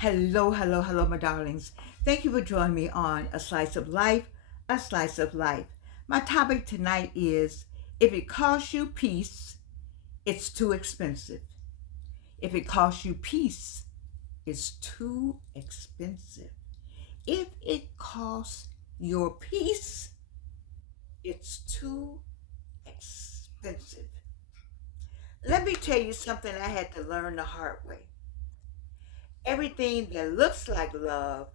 Hello, hello, hello, my darlings. Thank you for joining me on A Slice of Life, A Slice of Life. My topic tonight is if it costs you peace, it's too expensive. If it costs you peace, it's too expensive. If it costs your peace, it's too expensive. Let me tell you something I had to learn the hard way. Everything that looks like love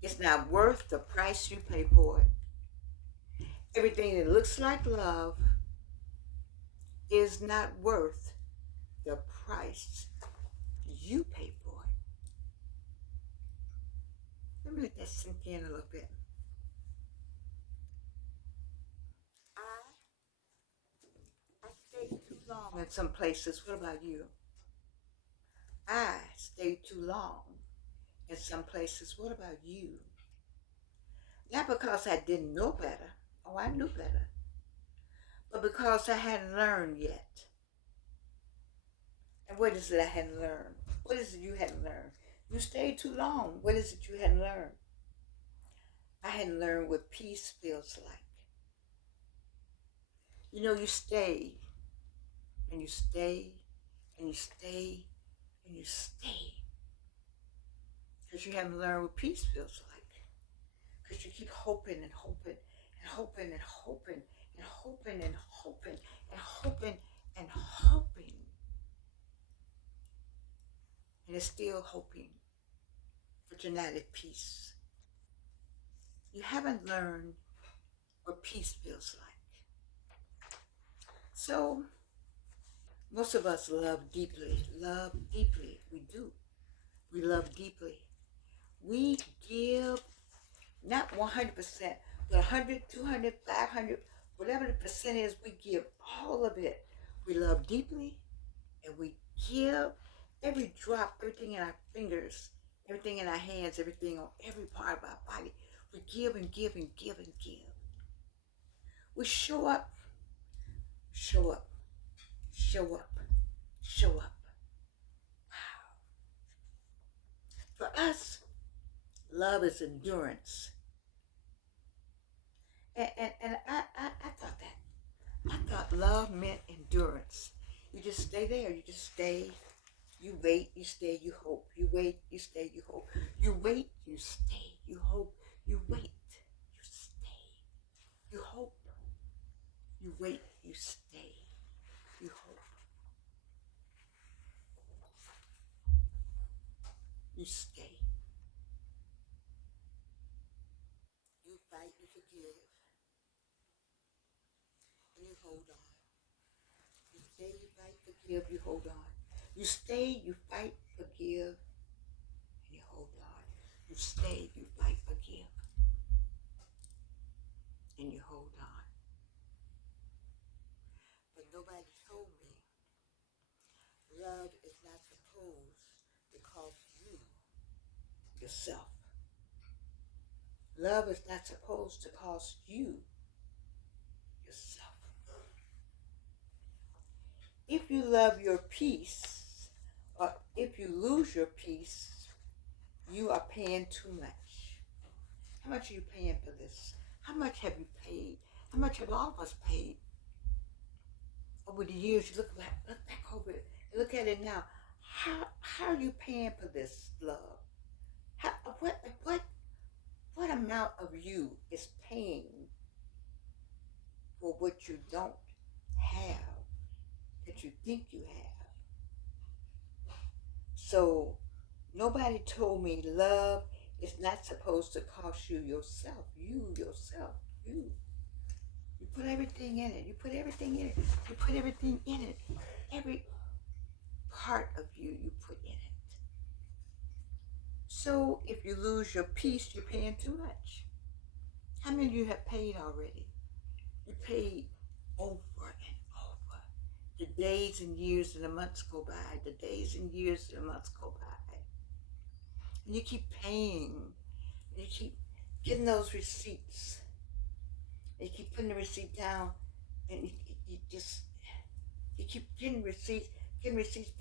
is not worth the price you pay for it. Everything that looks like love is not worth the price you pay for it. Let me let that sink in a little bit. I stay too long in some places. What about you? I stay too long in some places. What about you? Not because I didn't know better. Oh, I knew better. But because I hadn't learned yet. And what is it I hadn't learned? What is it you hadn't learned? You stayed too long. What is it you hadn't learned? I hadn't learned what peace feels like. You know, you stay and you stay and you stay and you stay because you haven't learned what peace feels like. Because you keep hoping and hoping and hoping and hoping and hoping and hoping and hoping and hoping. And it's still hoping, but you're not at peace. You haven't learned what peace feels like. So, most of us love deeply. Love deeply. We do. We love deeply. We give not 100%, but 100, 200, 500, whatever the percent is, we give all of it. We love deeply and we give every drop, everything in our fingers, everything in our hands, everything on every part of our body. We give and give and give and give. We show up, show up, show up, show up. For us, love is endurance. And I thought that. I thought love meant endurance. You just stay there. You just stay. You wait. You stay. You hope. You wait. You stay. You hope. You wait. You stay. You hope. You wait. You stay. You hope. You wait. You stay. You hope. You stay. You fight. You forgive. And you hold on. You stay. You fight. Forgive. You hold on. You stay. You fight. Forgive. And you hold on. You stay. You fight. Forgive. And you hold on. But nobody told me love is not supposed to cost you yourself. Love is not supposed to cost you yourself. If you love your peace, or if you lose your peace, you are paying too much. How much are you paying for this? How much have you paid? How much have all of us paid over the years? You look back over it, look at it now. How are you paying for this love? How, what amount of you is paying for what you don't have that you think you have? So nobody told me love is not supposed to cost you yourself. You yourself. You. You put everything in it. You put everything in it. You put everything in it. Every part of you, you put in it. So if you lose your peace, you're paying too much. How many of you have paid already? You paid over and over. The days and years and the months go by. The days and years and the months go by. And you keep paying. And you keep getting those receipts. And you keep putting the receipt down. And you just, you keep getting receipts,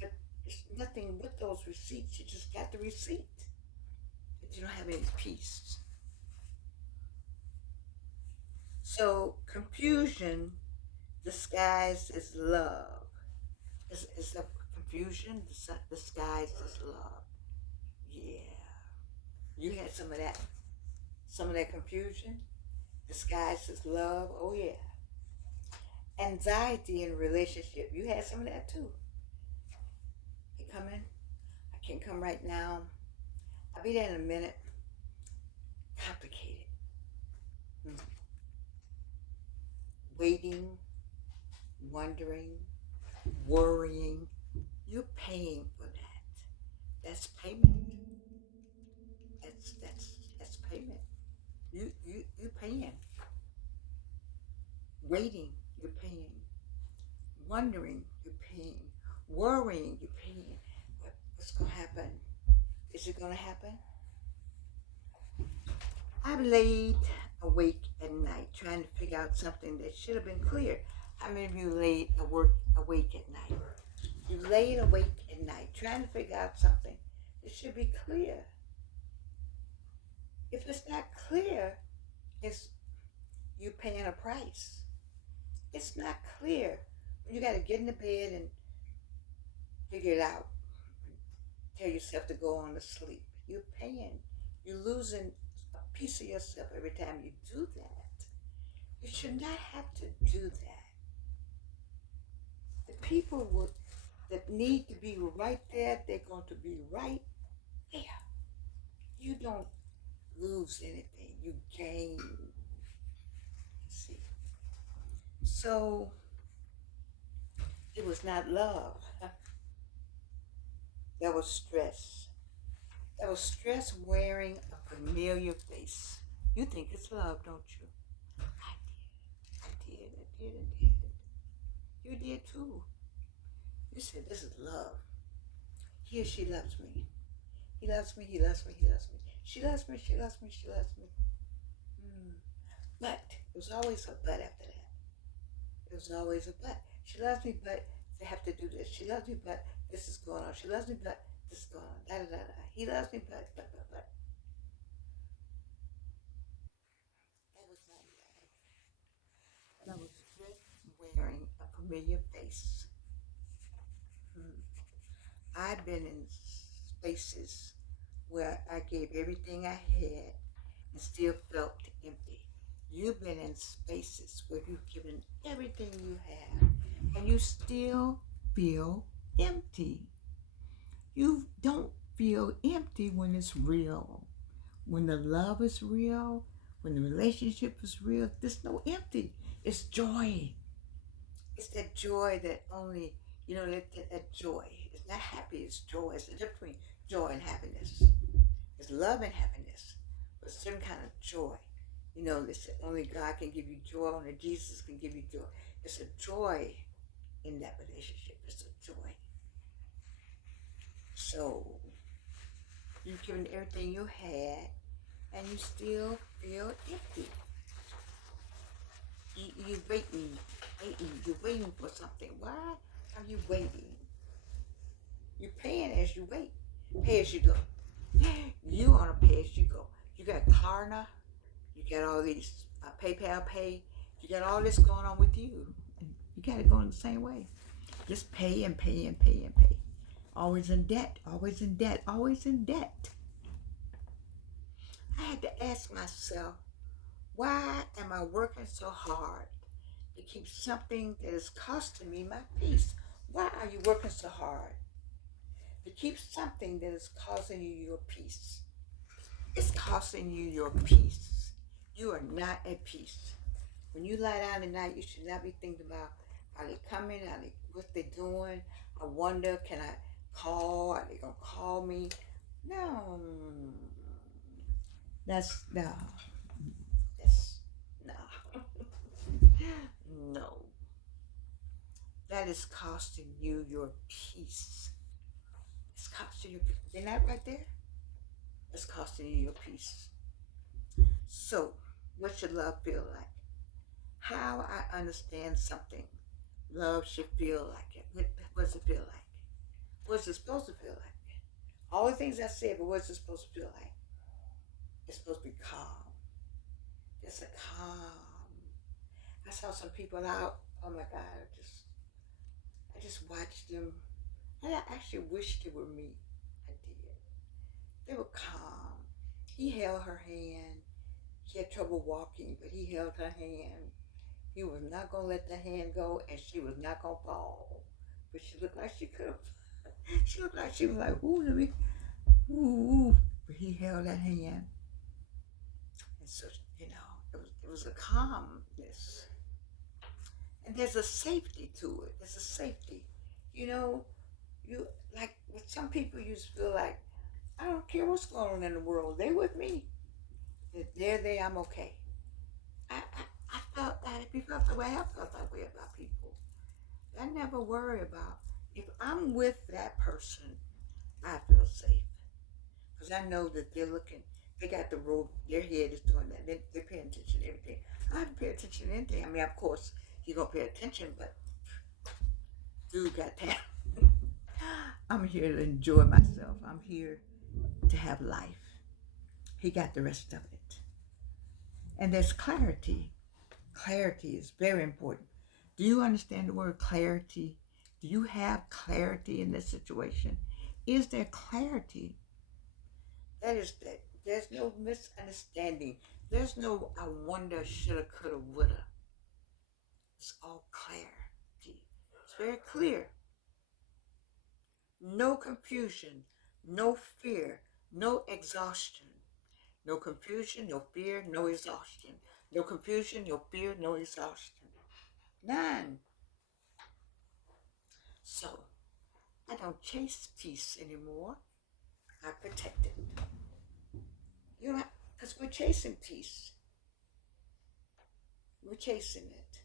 but There's nothing with those receipts. You just got the receipt, but you don't have any peace. So confusion disguised as love. Is that confusion disguised as love? Yeah. You had some of that. Some of that confusion disguised as love. Oh yeah. Anxiety in a relationship. You had some of that too. You coming? I can't come right now. I'll be there in a minute. Complicated. Hmm. Waiting, wondering, worrying. You're paying for that. That's payment. That's payment. You paying. Waiting, you're paying. Wondering, you're paying. Worrying, you're paying. What's gonna happen? Is it gonna happen? I've laid awake at night trying to figure out something that should have been clear. How many of you laid awake at night? You laid awake at night trying to figure out something that should be clear. If it's not clear, it's you paying a price. It's not clear. You got to get in the bed and figure it out. Tell yourself to go on to sleep. You're paying. You're losing a piece of yourself every time you do that. You should not have to do that. The people that need to be right there, they're going to be right there. You don't lose anything. You gain. See. So it was not love. That was stress. That was stress wearing a familiar face. You think it's love, don't you? I did. You did too. You said this is love. He or she loves me. He loves me. She loves me. But it was always a but after that. It was always a but. She loves me, but they have to do this. She loves me, but this is going on. She loves me, but this is going on. Da da da da. He loves me, but. That was not love. That was stress wearing a familiar face. I've been in spaces where I gave everything I had and still felt empty. You've been in spaces where you've given everything you have and you still feel empty. You don't feel empty when it's real. When the love is real, when the relationship is real, there's no empty. It's joy. It's that joy that only, that joy. It's not happy, it's joy. It's the difference between joy and happiness. It's love and happiness, but a certain kind of joy. Only God can give you joy, only Jesus can give you joy. It's a joy in that relationship. It's a joy. So, you've given everything you had, and you still feel empty. You're waiting for something. Why are you waiting? You're paying as you wait. Pay as you go. You on a pay as you go. You got Klarna. You got all these PayPal Pay. You got all this going on with you. You got it going the same way. Just pay and pay and pay and pay. Always in debt. Always in debt. Always in debt. I had to ask myself, why am I working so hard to keep something that is costing me my peace? Why are you working so hard to keep something that is causing you your peace? It's costing you your peace. You are not at peace. When you lie down at night, you should not be thinking about, are they coming? What they doing? I wonder, can I call? Are they going to call me? No. No. No. That is costing you your peace. It's costing you. Isn't that right there? It's costing you your peace. So, what should love feel like? How I understand something, love should feel like it. What does it feel like? What's it supposed to feel like? All the things I said, but what's it supposed to feel like? It's supposed to be calm. Just a calm. I saw some people out. Oh my God! I just watched them, and I actually wished it were me. I did. They were calm. He held her hand. She had trouble walking, but he held her hand. He was not gonna let the hand go, and she was not gonna fall. But she looked like she could have. She looked like she was like, ooh, let me, ooh, ooh. But he held that hand, and so it was a calmness, and there's a safety to it. There's a safety, you know. You like with some people, you just feel like I don't care what's going on in the world. They with me. If they're there, I'm okay. I felt that if you felt the way I felt that way about people. I never worry about if I'm with that person, I feel safe. Because I know that they're looking, they got the road, their head is doing that. They're paying attention to everything. I don't pay attention to anything. I mean, of course, you're going to pay attention, but dude got that. I'm here to enjoy myself. I'm here to have life. He got the rest of it. And there's clarity. Clarity is very important. Do you understand the word clarity? Do you have clarity in this situation? Is there clarity? That is that. There's no misunderstanding. There's no I wonder, shoulda, coulda, woulda. It's all clarity. It's very clear. No confusion, no fear, no exhaustion. No confusion, no fear, no exhaustion. No confusion, no fear, no exhaustion. None. So, I don't chase peace anymore. I protect it. You know, because we're chasing peace. We're chasing it.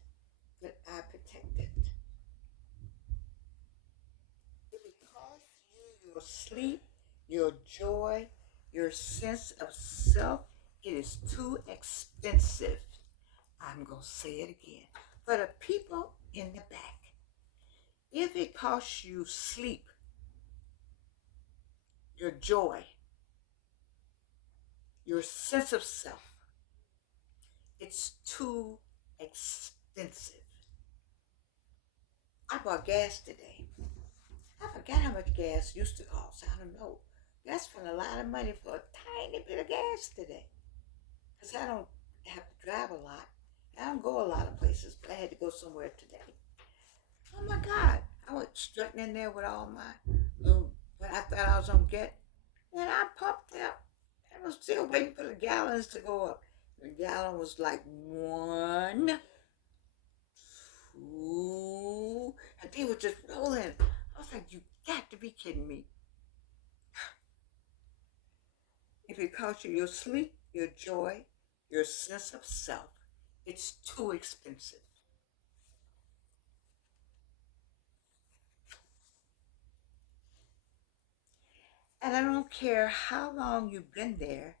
But I protect it. If it costs you your sleep, your joy, your sense of self, it is too expensive. I'm going to say it again. For the people in the back, if it costs you sleep, your joy, your sense of self, it's too expensive. I bought gas today. I forgot how much gas used to cost. I don't know. I spent a lot of money for a tiny bit of gas today. Because I don't have to drive a lot. I don't go a lot of places, but I had to go somewhere today. Oh my God. I was strutting in there with all my what I thought I was going to get. And I pumped up. I was still waiting for the gallons to go up. The gallon was like 1, 2, and they were just rolling. I was like, you got to be kidding me. If it costs you your sleep, your joy, your sense of self, it's too expensive. And I don't care how long you've been there,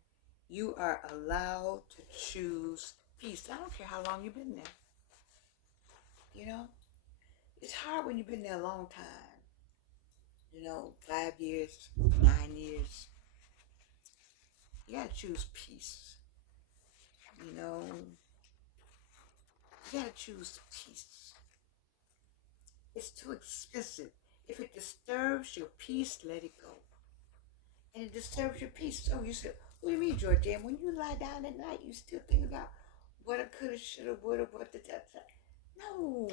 you are allowed to choose peace. I don't care how long you've been there. You know, it's hard when you've been there a long time. 5 years, 9 years. You gotta choose peace. You know, you gotta choose peace. It's too expensive. If it disturbs your peace, let it go. And it disturbs your peace. So you said, what do you mean, Georgianne? When you lie down at night, you still think about what I coulda, shoulda, woulda, what the No,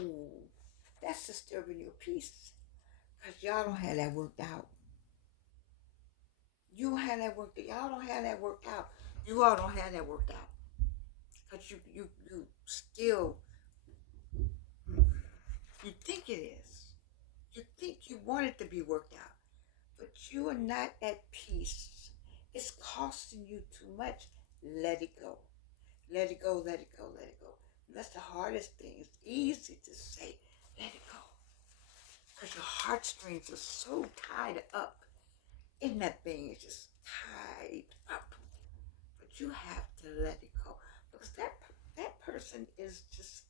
that's disturbing your peace. Because y'all don't have that worked out. You don't have that worked out. Y'all don't have that worked out. You all don't have that worked out. Because you still, you think it is. You think you want it to be worked out. But you are not at peace. It's costing you too much. Let it go. Let it go, let it go, let it go. And that's the hardest thing. It's easy to say, let it go. Because your heartstrings are so tied up. And that thing is just tied up. But you have to let it go. Because that person is just,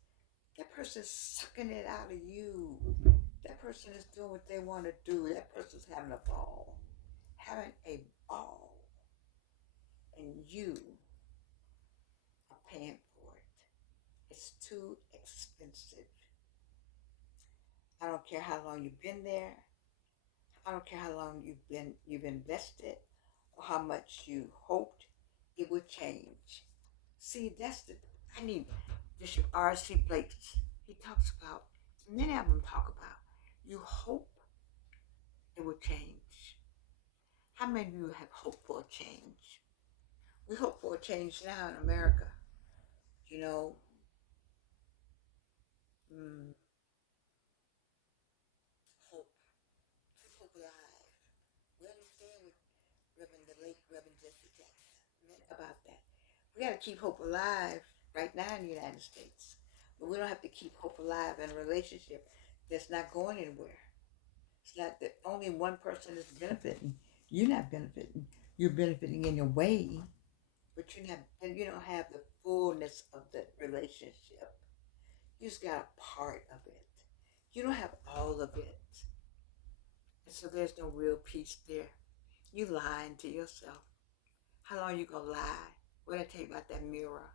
that person's sucking it out of you. That person is doing what they want to do. That person's having a ball. Having a ball. And you are paying for it. It's too expensive. I don't care how long you've been there. I don't care how long you've invested or how much you hoped it would change. See, that's the I need Bishop R.C. Blake. He talks about many of them talk about you hope it will change. How many of you have hoped for a change? We hope for a change now in America. You know, mm, hope. Keep hope alive. We understand what the late Reverend Jesse Jackson meant about that. We got to keep hope alive right now in the United States. But we don't have to keep hope alive in a relationship that's not going anywhere. It's not that only one person is benefiting. You're not benefiting. You're benefiting in your way, but you don't have the fullness of the relationship. You just got a part of it. You don't have all of it. And so there's no real peace there. You lying to yourself. How long you gonna lie? What I tell you about that mirror?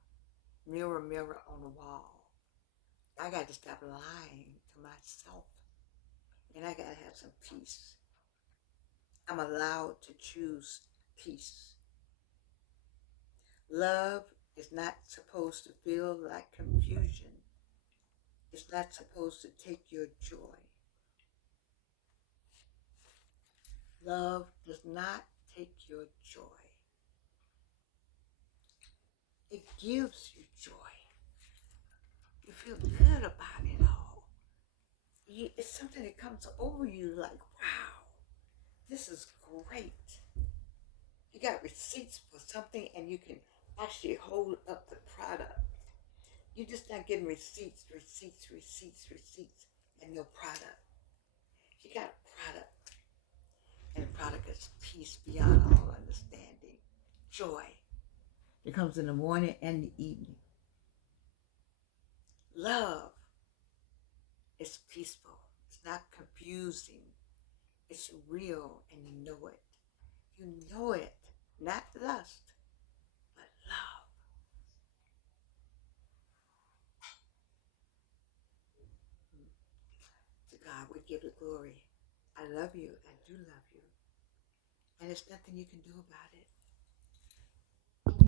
Mirror, mirror on the wall. I got to stop lying to myself. And I got to have some peace. I'm allowed to choose peace. Love is not supposed to feel like confusion. It's not supposed to take your joy. Love does not take your joy. It gives you joy. You feel good about it all. It's something that comes over you like, wow, this is great. You got receipts for something and you can actually hold up the product. You're just not getting receipts, and no product. You got a product, and the product is peace beyond all understanding. Joy. It comes in the morning and the evening. Love is peaceful. It's not confusing. It's real, and you know it. You know it. Not lust, but love. To God we give the glory. I love you. I do love you. And there's nothing you can do about it.